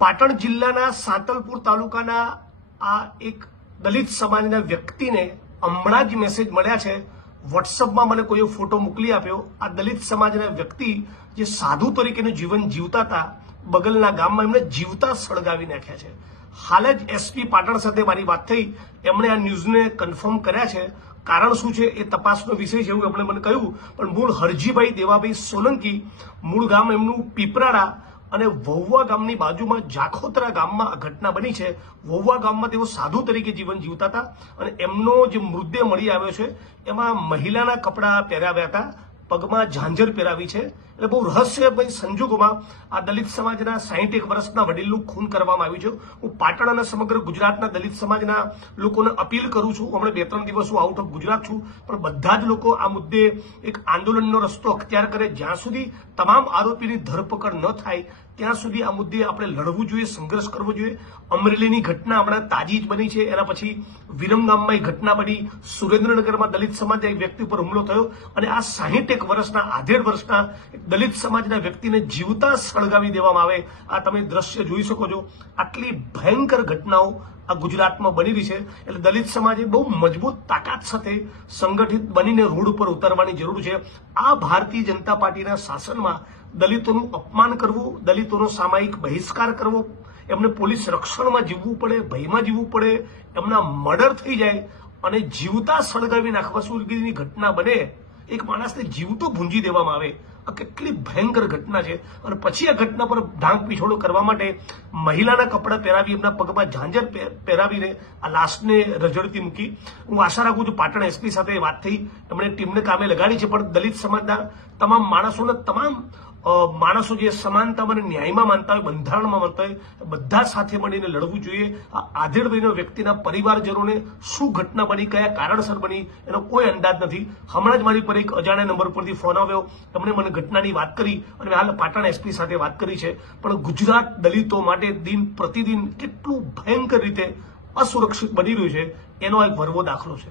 પાટણ જિલ્લાના સાંતલપુર તાલુકાના આ એક દલિત સમાજના વ્યક્તિને હમણાં જ મેસેજ મળ્યા છે. વોટ્સઅપમાં મને કોઈ ફોટો મોકલી આપ્યો. આ દલિત સમાજના વ્યક્તિ જે સાધુ તરીકેનું જીવન જીવતા હતા, બગલના ગામમાં એમને જીવતા સળગાવી નાખ્યા છે. હાલ જ એસપી પાટણ સાથે મારી વાત થઈ. એમણે આ ન્યૂઝને કન્ફર્મ કર્યા છે. કારણ શું છે એ તપાસનો વિષય છે એવું એમણે મને કહ્યું. પણ મૂળ હરજીભાઈ દેવાભાઈ સોલંકી, મૂળ ગામ એમનું પીપરાડા અને વહુવા ગામની બાજુમાં જાખોતરા ગામમાં આ ઘટના બની છે. વહુવા ગામમાં તેઓ સાધુ તરીકે જીવન જીવતા હતા અને એમનો જે મૃતદેહ મળી આવ્યો છે એમાં મહિલાના કપડાં પહેરાવ્યા હતા, પગમાં ઝાંઝર પહેરાવી છે. એટલે બહુ રહસ્યમય સંજોગોમાં આ દલિત સમાજના 61 વર્ષના વડીલનું ખૂન કરવામાં આવ્યું છે. હું પાટણ અને સમગ્ર ગુજરાતના દલિત સમાજના લોકોને અપીલ કરું છું. હમણાં 2-3 દિવસ હું આઉટ ઓફ ગુજરાત છું, પણ બધા જ લોકો આ મુદ્દે એક આંદોલનનો રસ્તો અખ્તિયાર કરે. જ્યાં સુધી તમામ આરોપીની ધરપકડ ન થાય ત્યાં સુધી આ મુદ્દે આપણે લડવું જોઈએ, સંઘર્ષ કરવો જોઈએ. અમરેલીની ઘટના હમણાં તાજી જ બની છે. એના પછી વિરમગામમાં એક ઘટના બની, સુરેન્દ્રનગરમાં દલિત સમાજના એક વ્યક્તિ પર હુમલો થયો અને આ 61 વર્ષના 18 વર્ષના દલિત સમાજના વ્યક્તિને જીવતા સળગાવી દેવામાં આવે. આ તમે દ્રશ્ય જોઈ શકો છો. આટલી ભયંકર ઘટનાઓ આ ગુજરાતમાં બની રહી છે. એટલે દલિત સમાજે બહુ મજબૂત તાકાત સાથે સંગઠિત બનીને રોડ ઉપર ઉતરવાની જરૂર છે. આ ભારતીય જનતા પાર્ટીના શાસનમાં દલિતોનું અપમાન કરવું, દલિતોનો સામાયિક બહિષ્કાર કરવો, એમને પોલીસ રક્ષણમાં જીવવું પડે, ભયમાં જીવવું પડે, એમના મર્ડર થઈ જાય અને જીવતા સળગાવી નાખવા સુધીની ઘટના બને, એક માણસને જીવતો ભૂંજી દેવામાં આવે, આ કેટલી ભયંકર ઘટના છે. અને પછી આ ઘટના પર ઢાંક પીછોડો કરવા માટે મહિલાના કપડાં પહેરાવી, એમના પગમાં ઝાંઝર પહેરાવીને આ લાશને રઝળતી મૂકી. હું આશા રાખું છું પાટણ એસપી સાથે વાત થઈ, એમણે ટીમને કામે લગાડી છે. પણ દલિત સમાજના તમામ માણસો જે સમાનતામાં અને ન્યાયમાં માનતા હોય, બંધારણમાં માનતા હોય, બધા સાથે મળીને લડવું જોઈએ. આ આધેડભાઈના વ્યક્તિના પરિવારજનોને શું ઘટના બની, કયા કારણસર બની, એનો કોઈ અંદાજ નથી. હમણાં જ મારી પર એક અજાણ્યા નંબર પરથી ફોન આવ્યો, એમણે મને ઘટનાની વાત કરી અને હાલ પાટણ એસપી સાથે વાત કરી છે. પણ ગુજરાત દલિતો માટે દિન પ્રતિદિન કેટલું ભયંકર રીતે અસુરક્ષિત બની રહ્યું છે એનો એક ભરવો દાખલો છે.